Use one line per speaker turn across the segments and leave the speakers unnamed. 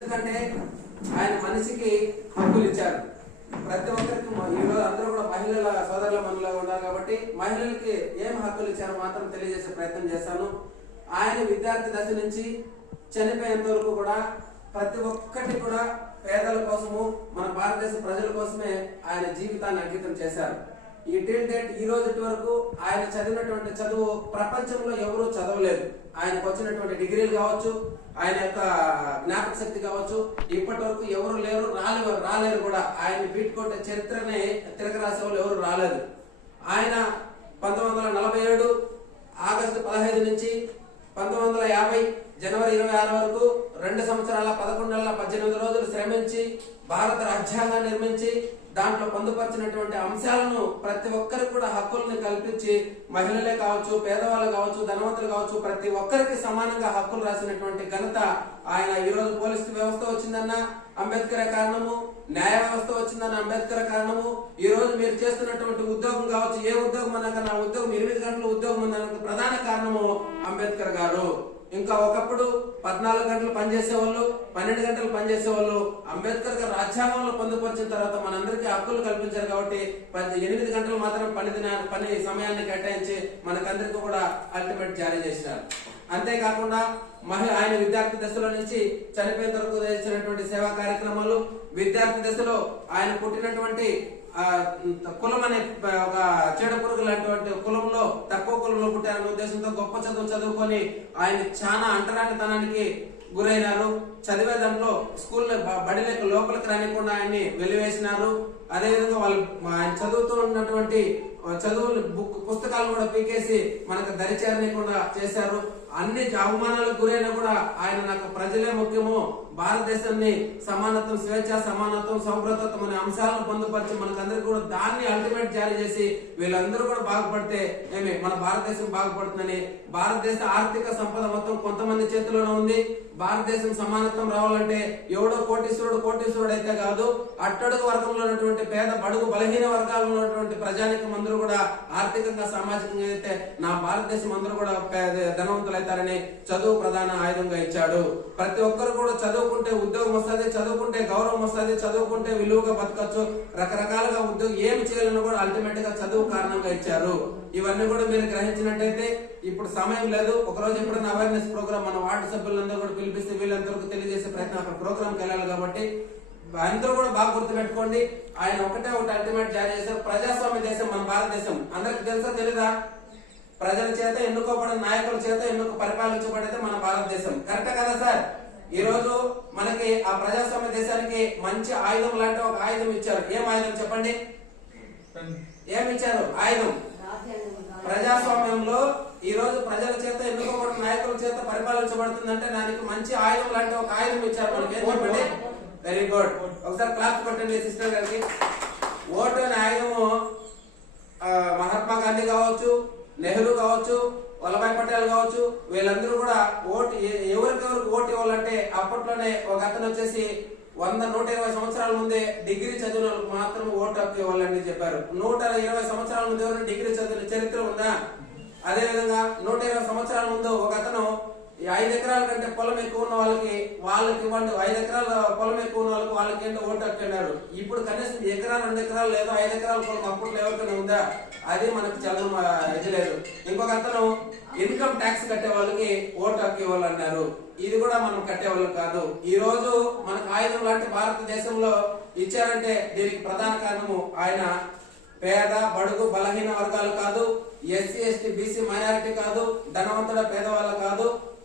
ఎందుకంటే ఆయన మనిషికి హక్కులు ఇచ్చారు ప్రతి ఒక్కరికి మ- ఈరోజు అందరూ కూడా మహిళల సోదరుల మనులుగా ఉన్నారు కాబట్టి మహిళలకి ఏం హక్కులు ఇచ్చారో మాత్రం తెలియజేసే ప్రయత్నం చేస్తాను. ఆయన విద్యార్థి దశ నుంచి చనిపోయేంత వరకు కూడా ప్రతి ఒక్కటి కూడా పేదల కోసము మన భారతదేశ ప్రజల కోసమే ఆయన జీవితాన్ని అంకితం చేశారు. ఈ టిల్ డేట్ ఈ రోజు వరకు ఆయన చదివినటువంటి చదువు ప్రపంచంలో ఎవరూ చదవలేదు. ఆయనకు వచ్చినటువంటి డిగ్రీలు కావచ్చు ఆయన యొక్క జ్ఞాపక శక్తి కావచ్చు ఇప్పటి వరకు ఎవరు లేరు రాలేరు రాలేరు కూడా. ఆయన బీట్ చరిత్రని తిరగరాసే వాళ్ళు ఎవరు రాలేదు. ఆయన పంతొమ్మిది వందల నలభై ఏడు ఆగస్టు పదహైదు నుంచి పంతొమ్మిది వందల యాభై జనవరి ఇరవై ఆరు వరకు రెండు సంవత్సరాల పదకొండు నెలల పద్దెనిమిది రోజులు శ్రమించి భారత రాజ్యాంగాన్ని నిర్మించి దాంట్లో పొందుపరిచినటువంటి అంశాలను ప్రతి ఒక్కరికి కూడా హక్కుల్ని కల్పించి మహిళలే కావచ్చు పేదవాళ్ళు కావచ్చు ధనవంతులు కావచ్చు ప్రతి ఒక్కరికి సమానంగా హక్కులు రాసినటువంటి ఘనత ఆయన. ఈ రోజు పోలీసు వ్యవస్థ వచ్చిందన్న అంబేద్కర్ కారణము న్యాయ వ్యవస్థ వచ్చిందన్న అంబేద్కర్ కారణము. ఈ రోజు మీరు చేస్తున్నటువంటి ఉద్యోగం కావచ్చు ఏ ఉద్యోగం అన్నా నా ఉద్యోగం ఎనిమిది గంటల ఉద్యోగం ఉందన్న ప్రధాన కారణము అంబేద్కర్ గారు. ఇంకా ఒకప్పుడు పద్నాలుగు గంటలు పనిచేసే వాళ్ళు పన్నెండు గంటలు పనిచేసే వాళ్ళు అంబేద్కర్ గారు రాజ్యాంగంలో పొందుపరిచిన తర్వాత మనందరికీ హక్కులు కల్పించారు కాబట్టి పది- ఎనిమిది గంటలు మాత్రం పని దిన పని సమయాన్ని కేటాయించి మనకందరికీ కూడా అల్టిమేట్ జారీ చేసినారు. అంతేకాకుండా మహిళ ఆయన విద్యార్థి దశలో నుంచి చనిపోయిన వరకు చేసినటువంటి సేవా కార్యక్రమాలు విద్యార్థి దశలో ఆయన పుట్టినటువంటి కులం అనే ఒక చెడ పురుగు లాంటి కులంలో తక్కువ కులంలో పుట్టారన్న ఉద్దేశంతో గొప్ప చదువు చదువుకొని ఆయన చాలా అంటరానితనానికి గురైనారు. చదివే దాంట్లో స్కూల్లో బ- బడిలోకి లోపలికి రానికుండా ఆయన్ని వెలివేసినారు. అదేవిధంగా వాళ్ళు ఆయన చదువుతూ ఉన్నటువంటి చదువులు బుక్ పుస్తకాలు కూడా పీకేసి మనకు దరిచేరనీయకుండా చేశారు. అన్ని అవమానాలకు గురైనా కూడా ఆయన నాకు ప్రజలే ముఖ్యము. భారతదేశాన్ని సమానత్వం స్వేచ్ఛ సమానత్వం సౌభ్రతత్వం అనే అంశాలను పొందుపరిచి మనకందరికి కూడా దాన్ని అల్టిమేట్ జారీ చేసి వీళ్ళందరూ కూడా బాగుపడితే ఏమి? మన భారతదేశం బాగుపడుతుందని. భారతదేశ ఆర్థిక సంపద మొత్తం కొంతమంది చేతిలోనే ఉంది. భారతదేశం సమానత్వం రావాలంటే ఎవడో కోటీశ్వరుడు కోటీశ్వరుడు అయితే కాదు అట్టడుగు వర్గంలో ఉన్నటువంటి పేద బడుగు బలహీన వర్గాల్లో ఉన్నటువంటి ప్రజానికం అందరూ కూడా ఆర్థికంగా సామాజికంగా అయితే నా భారతదేశం అందరూ కూడా పేద- ధనవంతులు అవుతారని చదువు ప్రధాన ఆయుధంగా ఇచ్చాడు. ప్రతి ఒక్కరు కూడా చదువు చదువుకుంటే ఉద్యోగం వస్తుంది చదువుకుంటే గౌరవం వస్తుంది చదువుకుంటే విలువగా బతకచ్చు. రకరకాలుగా ఉద్యోగం ఏమి చేయాలని కూడా అల్టిమేట్గా చదువు కారణంగా ఇచ్చారు. ఇవన్నీ కూడా మీరు గ్రహించినట్టయితే ఇప్పుడు సమయం లేదు. ఒక రోజు ఎప్పుడైనా అవేర్నెస్ ప్రోగ్రామ్ మన వార్డు సభ్యులందరూ కూడా పిలిపిస్తే వీళ్ళందరికీ తెలియజేసే ప్రయత్నం అక్కడ ప్రోగ్రామ్కి వెళ్ళాలి కాబట్టి అందరూ కూడా బాగా గుర్తుపెట్టుకోండి. ఆయన ఒకటే ఒకటి అల్టిమేట్ జారీ చేశారు. ప్రజాస్వామ్య దేశం మన భారతదేశం. అందరికి తెలుసా తెలీదా? ప్రజల చేత ఎన్నుకోబడిన నాయకుల చేత ఎన్నుకు పరిపాలించబడేది మన భారతదేశం. కరెక్ట్ కదా సార్? ఈ రోజు మనకి ఆ ప్రజాస్వామ్య దేశానికి మంచి ఆయుధం లాంటి ఒక ఆయుధం ఇచ్చారు. ఏం ఆయుధం చెప్పండి? ఏమి ఇచ్చారు ఆయుధం. ప్రజాస్వామ్యంలో ఈ రోజు ప్రజల చేత ఎన్నుకోబడిన నాయకుల చేత పరిపాలించబడుతుందంటే దానికి మంచి ఆయుధం లాంటి ఒక ఆయుధం ఇచ్చారు. మనకి చెప్పండి? వెరీ గుడ్ ఒకసారి క్లాస్ కొట్టండి సిస్టర్ గారికి. ఓటు అనే ఆయుధము మహాత్మా గాంధీ కావచ్చు నెహ్రూ కావచ్చు వల్లభాయ్ పటేల్ కావచ్చు వీళ్ళందరూ కూడా ఓటు ఎవరికెవరికి ఓటు ఇవ్వాలంటే అప్పట్లోనే ఒక అతను వచ్చేసి వంద నూట ఇరవై సంవత్సరాల ముందే డిగ్రీ చదువులకు మాత్రం ఓటు హక్కు ఇవ్వాలని చెప్పారు. నూట ఇరవై సంవత్సరాల ముందు ఎవరైనా డిగ్రీ చదువుల చరిత్ర ఉందా? అదే విధంగా నూట ఇరవై సంవత్సరాల ముందు ఒక అతను ఈ ఐదు ఎకరాల కంటే పొలం ఎక్కువ ఉన్న వాళ్ళకి వాళ్ళకి ఇవ్వండి. ఐదు ఎకరాల పొలం ఎక్కువ ఉన్న వాళ్ళకి వాళ్ళకి ఏంటో ఓటు హక్కు అన్నారు ఇప్పుడు కనీసం ఎకరాలు రెండు ఎకరాలు లేదు ఐదు ఎకరాల పొలం అప్పట్లో ఎవరికైనా ఉందా? అది మనకు చదువు ఇది లేదు. ఇంకొక అతను ఇన్కమ్ ట్యాక్స్ కట్టే వాళ్ళకి ఓటు హక్కు ఇవ్వాలన్నారు. ఇది కూడా మనం కట్టేవాళ్ళు కాదు. ఈ రోజు మనకు ఆయుధం లాంటి భారతదేశంలో ఇచ్చారంటే దీనికి ప్రధాన కారణము ఆయన పేద బడుగు బలహీన వర్గాలు కాదు. ఎస్సీ ఎస్టీ బీసీ మైనారిటీ కాదు. ధనవంతుడ పేదవాళ్ళ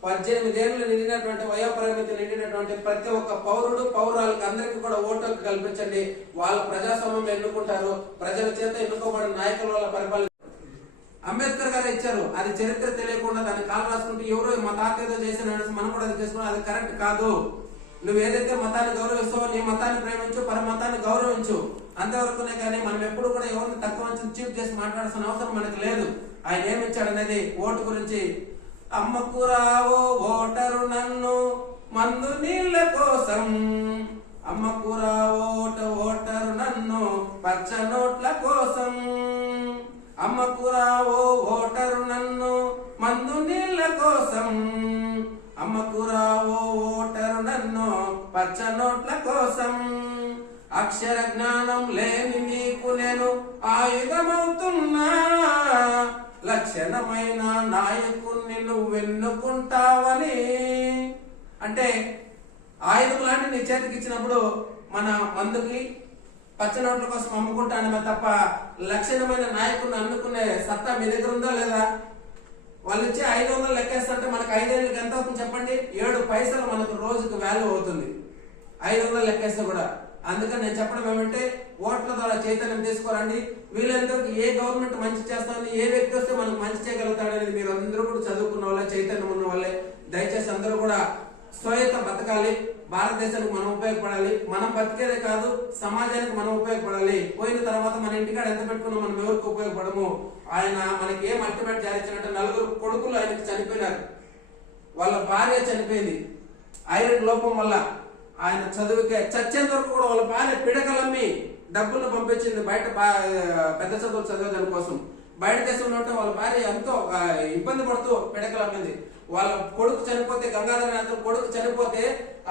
కాదు పద్దెనిమిది నిండినటువంటి వయోపరిమితి నిండినటువంటి ప్రతి ఒక్క పౌరుడు పౌరాలకు అందరికీ కూడా ఓటు కల్పించండి. వాళ్ళ ప్రజాస్వామ్యం ఎన్నుకుంటారు. ప్రజల చేత ఎన్నుకోబడిన నాయకుల వల్ల పరిపాలన అంబేద్కర్ గారు ఇచ్చారు. అది చరిత్ర తెలియకుండా దాన్ని కాలు రాసుకుంటూ ఎవరో మా తాత ఏదో చేసిన మనం కూడా అది చేసుకున్నాం. అది కరెక్ట్ కాదు. నువ్వు ఏదైతే మతాన్ని గౌరవిస్తావో నీ మతాన్ని ప్రేమించు పర మతాన్ని గౌరవించు అంతవరకునే కానీ మనం ఎప్పుడు కూడా ఎవరిని తక్కువ చీప్ చేసి మాట్లాడాల్సిన అవసరం మనకు లేదు. ఆయన ఏమి ఓటు గురించి అమ్మకు రావో ఓటరు నన్ను మందు నీళ్ళ కోసం. అమ్మకు రావోట ఓటరు నన్ను పచ్చ నోట్ల కోసం. అమ్మకు రావో ఓటరు నన్ను మందు నీళ్ళ కోసం. అమ్మకు రావో ఓటరు నన్ను పచ్చ నోట్ల అక్షర జ్ఞానం లేని నీకు నేను ఆయుధమవుతున్నా. క్షణమైన నాయకుణ్ణి నువ్వు వెన్నుకుంటావని. అంటే ఆయుధం లాంటి నీ చేతికి ఇచ్చినప్పుడు మన మందుకి పచ్చ నోట్ల కోసం అమ్ముకుంటానమే తప్ప లక్షణమైన నాయకుడిని అన్నుకునే సత్తా మీ దగ్గర ఉందా లేదా? వాళ్ళు ఇచ్చే ఐదు వందలు లెక్కేస్తుంటే మనకు ఐదేళ్ళకి ఎంత అవుతుంది చెప్పండి? ఏడు పైసలు మనకు రోజుకు వాల్యూ అవుతుంది. ఐదు వందలు లెక్కేస్తే కూడా. అందుకని నేను చెప్పడం ఏమంటే ఓట్ల ద్వారా చైతన్యం తీసుకోరండి. వీళ్ళందరికీ ఏ గవర్నమెంట్ మంచి చేస్తుంది ఏ వ్యక్తి వస్తే మనకు మంచి చేయగలుగుతాడనేది మీరు అందరూ కూడా చదువుకున్న వాళ్ళే చైతన్యం ఉన్న వాళ్ళే. దయచేసి అందరూ కూడా స్వయత బతకాలి. భారతదేశానికి మనం ఉపయోగపడాలి. మనం బతికేదే కాదు సమాజానికి మనం ఉపయోగపడాలి. పోయిన తర్వాత మన ఇంటికాడ ఎంత పెట్టుకున్నా మనం ఎవరికి ఉపయోగపడము? ఆయన మనకి ఏం అల్టిమేట్ చేయాలంటే నలుగురు కొడుకులు ఆయనకి చనిపోయినారు. వాళ్ళ భార్య చనిపోయింది. ఐరన్ లోపం వల్ల ఆయన చదువుకే చచ్చేంత వరకు కూడా వాళ్ళ భార్య పిడకలమ్మి డబ్బులు పంపించింది బయట పెద్ద చదువులు చదివేదాని కోసం. బయట దేశంలో ఉంటే వాళ్ళ భార్య ఎంతో ఇబ్బంది పడుతూ పిడకలమ్మింది వాళ్ళ కొడుకు చనిపోతే గంగాధర నాథ్ కొడుకు చనిపోతే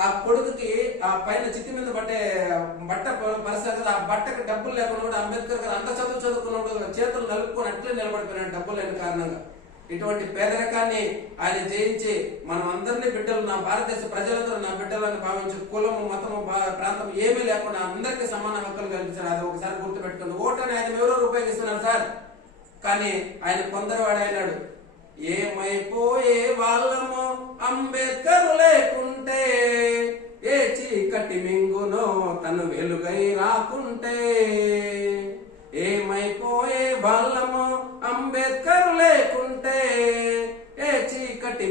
ఆ కొడుకుకి ఆ పైన చిత్తి మీద పట్టే బట్ట పరిస్థితి ఆ బట్టకి డబ్బులు లేకుండా అంబేద్కర్ గారు అంత చదువు చదువుకున్నప్పుడు చేతులు నలుపుకొని అట్లే నిలబడిపోయినాడు డబ్బులు లేని కారణంగా. ఇటువంటి పేదరికాన్ని ఆయన జయించి మనం అందరినీ బిడ్డలు నా భారతదేశ ప్రజలందరూ నా బిడ్డలని భావించి కులము మతము ప్రాంతం ఏమీ లేకుండా అందరికీ సమాన హక్కులు కల్పించారు. అది ఒకసారి గుర్తుపెట్టుకుంది ఓటని ఓటు అని ఆయన ఎవరో ఉపయోగిస్తున్నారు సార్? కానీ ఆయన కొందరు వాడైనాడు ఏమైపోయే వాళ్ళము అంబేద్కర్ లేకుంటే ఏ చీకటి మింగునో తను వెలుగై రాకుంటే. ఏమైపోయే వాళ్ళము అంబేద్కర్ లేకుంటే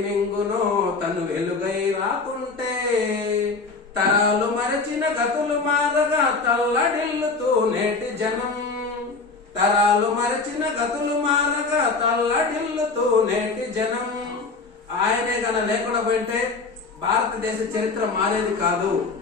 మింగునో తను వెలుగై రాకుంటే. తరాలు మరచిన గతులు మారగా తల్లడిల్లుతూ నేటి జనం. తరాలు మరచిన గతులు మారగా తల్లడిల్లుతూ నేటి జనం. ఆయనే గన లేకుండా పోయింటే భారతదేశ చరిత్ర మారేది కాదు.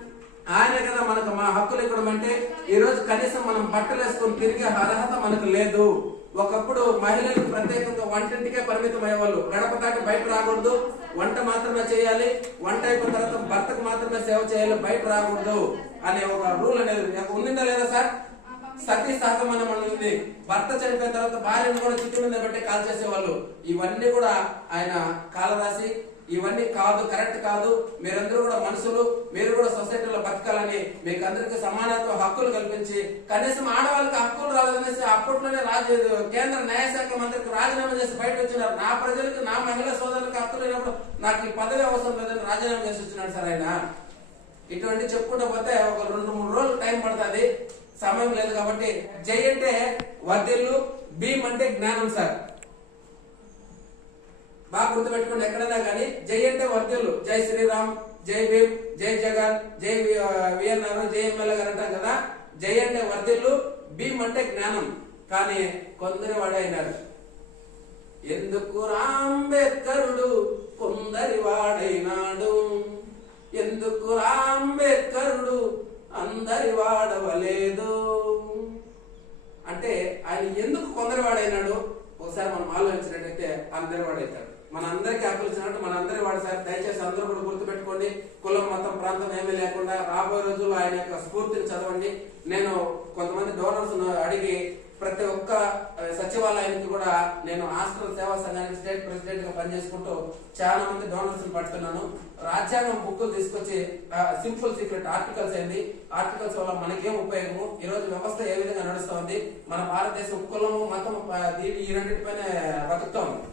ఆయనే కదా మనకు మా హక్కులు ఇవ్వడం అంటే ఈ రోజు కనీసం మనం బట్టలు వేసుకొని తిరిగే అర్హత మనకు లేదు. ఒకప్పుడు మహిళలకు ప్రత్యేకంగా వంటింటికే పరిమితం అయ్యేవాళ్ళు. గడప దాటి బయట రాకూడదు. వంట మాత్రమే చేయాలి. వంట అయిపోయిన తర్వాత భర్తకు మాత్రమే సేవ చేయాలి. బయట రాకూడదు అనే ఒక రూల్ అనేది ఉండిందా లేదా సార్? సతీ సహగమనం అని ఉంది. భర్త చనిపోయిన తర్వాత భార్యను కూడా చుట్టూ మీద పెట్టి కాల్ చేసేవాళ్ళు ఇవన్నీ కూడా ఆయన కాలరాసి ఇవన్నీ కాదు కరెక్ట్ కాదు. మీరందరూ కూడా మనుషులు మీరు కూడా సొసైటీలో బతకాలని మీకు అందరికీ సమానత్వ హక్కులు కల్పించి కనీసం ఆడవాళ్ళకి హక్కులు రాలేదనేసి అప్పట్లోనే రాజు కేంద్ర న్యాయశాఖ మంత్రికి రాజీనామా చేసి బయట వచ్చినారు. నా ప్రజలకు నా మహిళా సోదరులకు హక్కులు లేనప్పుడు నాకు ఈ పదవి అవసరం లేదని రాజీనామా చేసి వచ్చినాడు సార్ ఆయన. ఇటువంటి చెప్పుకుంటూ పోతే ఒక రెండు మూడు రోజులు టైం పడుతుంది. సమయం లేదు కాబట్టి జై అంటే వర్ధిల్లు భీమ్ అంటే జ్ఞానం సార్. బాగా గుర్తుపెట్టుకోండి ఎక్కడైనా కానీ. జై అంటే వర్ధ్యులు జై శ్రీరామ్ జై భీమ్ జై జగన్ జై విఎన్ఆర్ జై ఎమ్మెల్యే గారు అంటాం కదా. జై అంటే వర్ధ్యులు భీమ్ అంటే జ్ఞానం. కానీ కొందరు వాడైనారు ఎందుకు రాంబేద్కరుడు కొందరి వాడైనాడు ఎందుకు రాంబేద్కరుడు అందరి వాడవలేదు అంటే ఆయన ఎందుకు కొందరి వాడైనాడు ఒకసారి మనం ఆలోచించినట్టయితే అందరి వాడైతాడు మన అందరికీ హక్కులు ఇచ్చినట్టు మన అందరి వాడు సార్ దయచేసి అందరూ కూడా గుర్తుపెట్టుకోండి కులం మతం ప్రాంతం ఏమీ లేకుండా దాని యొక్క స్ఫూర్తిని చదవండి. నేను కొంతమంది డోనర్స్ అడిగి ప్రతి ఒక్క సచివాలయానికి కూడా నేను హాస్టల్ సేవా సంఘానికి స్టేట్ ప్రెసిడెంట్గా పనిచేసుకుంటూ చాలా మంది డోనర్స్ పడుతున్నాను రాజ్యాంగం బుక్కులు తీసుకొచ్చి సింపుల్ సీక్రెట్ ఆర్టికల్స్ ఏంది? ఆర్టికల్స్ వల్ల మనకేం ఉపయోగము? ఈ రోజు వ్యవస్థ ఏ విధంగా నడుస్తుంది? మన భారతదేశం కులము మతం దీని ఈ రెండింటిపైన బతుకుతోంది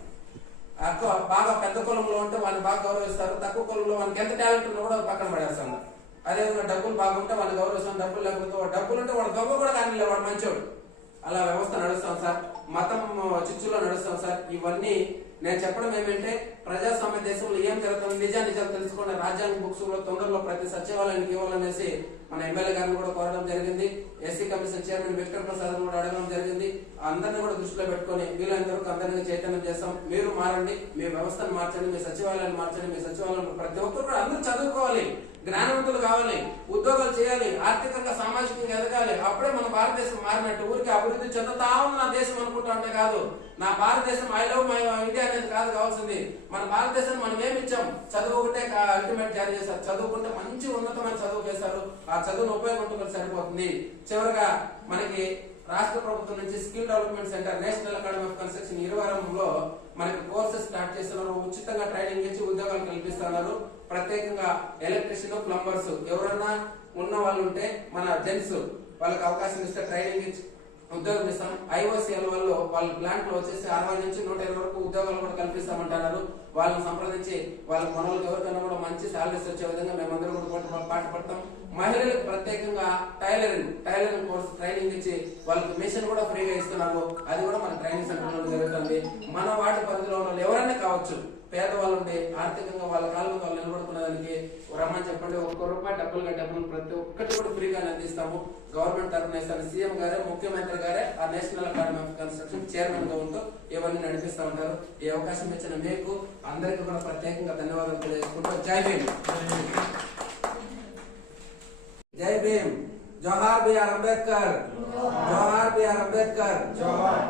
బాగా పెద్ద కులంలో ఉంటే వాళ్ళని బాగా గౌరవిస్తారు. తక్కువ కులంలో వాళ్ళకి ఎంత టాలెంట్ ఉన్నా కూడా పక్కన అదే అదేవిధంగా డబ్బులు బాగుంటే వాళ్ళని గౌరవిస్తాం డబ్బులు లేకపోతే డబ్బులు ఉంటే వాడు దొంగ కూడా కానీ వాడు మంచోడు. అలా వ్యవస్థ నడుస్తాం సార్. మతం చిచ్చులో నడుస్తాం సార్. ఇవన్నీ నేను చెప్పడం ఏమంటే ప్రజాస్వామ్య దేశంలో ఏం జరుగుతుంది నిజా నిజాలు తెలుసుకునే రాజ్యాంగ బుక్స్లో తొందరలో ప్రతి సచివాలయానికి ఇవ్వాలనేసి మన ఎమ్మెల్యే గారిని కూడా కోరడం జరిగింది. SC commission chairman Victor Prasad కూడా అడగడం జరిగింది. అందరిని కూడా దృష్టిలో పెట్టుకొని వీలైనంత వరకు అందరినీ చైతన్యం చేస్తాం. మీరు మారండి మీ వ్యవస్థను మార్చండి మీ సచివాలయాన్ని మార్చండి మీ సచివాలయం ప్రతి ఒక్కరు కూడా అందరూ చదువుకోవాలి జ్ఞానవంతులు కావాలి ఉద్యోగాలు చేయాలి ఆర్థికంగా సామాజికంగా ఎదగాలి. అప్పుడే మన భారతదేశం మారినట్టు ఊరికి అభివృద్ధి చెందుతా ఉన్న దేశం అనుకుంటా అంటే కాదు. నా భారతదేశం ఐ లవ్ మై ఇండియా అనేది కాదు కావాల్సింది. మన భారతదేశం మనం ఏమి ఇచ్చాం? చదువు ఒకటే అల్టిమేట్ జారీ చేశారు. చదువుకుంటే మంచి ఉన్నతమైన చదువు చేశారు. ఆ చదువును ఉపయోగపడుతున్నది సరిపోతుంది. చివరిగా మనకి రాష్ట్ర ప్రభుత్వం నుంచి skill development centre national academy of construction ఇరవరంలో మనకి కోర్సెస్ స్టార్ట్ చేస్తున్నారు. ఉచితంగా ట్రైనింగ్ ఇచ్చి ఉద్యోగాలు కల్పిస్తున్నారు. ప్రత్యేకంగా ఎలక్ట్రిషియన్ ప్లంబర్స్ ఎవరన్నా ఉన్న వాళ్ళు ఉంటే మన జెంట్స్ వాళ్ళకి అవకాశం ఇస్తే ట్రైనింగ్ ఇచ్చి ఉద్యోగం ఇస్తాం. ఐఓసిఎల్ వాళ్ళు వాళ్ళ ప్లాంట్లో వచ్చేసి అరవై నుంచి నూట ఇరవై వరకు ఉద్యోగాలు కూడా కల్పిస్తామంటున్నారు. వాళ్ళని సంప్రదించి వాళ్ళ మనోళ్ళకి ఎవరికైనా కూడా మంచి సాలరీస్ వచ్చే విధంగా మేమందరం కూడా పాటు పడతాం. మహిళలకు ప్రత్యేకంగా టైలరింగ్ టైలరింగ్ కోర్స్ ట్రైనింగ్ ఇచ్చి వాళ్ళకి మిషన్ కూడా ఫ్రీగా ఇస్తున్నాము అది కూడా మన ట్రైనింగ్ సెంటర్లో జరుగుతుంది. మన వాటి పరిధిలో ఉన్న వాళ్ళు ఎవరైనా కావచ్చు పేదవాళ్ళు ఉంటే ఆర్థికంగా వాళ్ళ కాళ్ళ వాళ్ళు వాళ్ళు నిలబడుకునేదానికి రమ్మని చెప్పండి. ఒక్క రూపాయి డబ్బులు ప్రతి ఒక్కటి కూడా ఫ్రీగా అందిస్తాము. గవర్నమెంట్ తరఫున ఇస్తాను సీఎం గారే ముఖ్యమంత్రి గారే ఆ నేషనల్ అకాడమీ ఆఫ్ కన్స్ట్రక్షన్ చైర్మన్గా ఉంటూ ఇవన్నీ నడిపిస్తా ఉంటారు. ఈ అవకాశం ఇచ్చిన మీకు అందరికీ కూడా ప్రత్యేకంగా ధన్యవాదాలు తెలియజేసుకుంటూ. జై భీమ్ జై భీమ్ జోహార్ బిఆర్ అంబేద్కర్ జోహార్ బిఆర్ అంబేద్కర్
జోహార్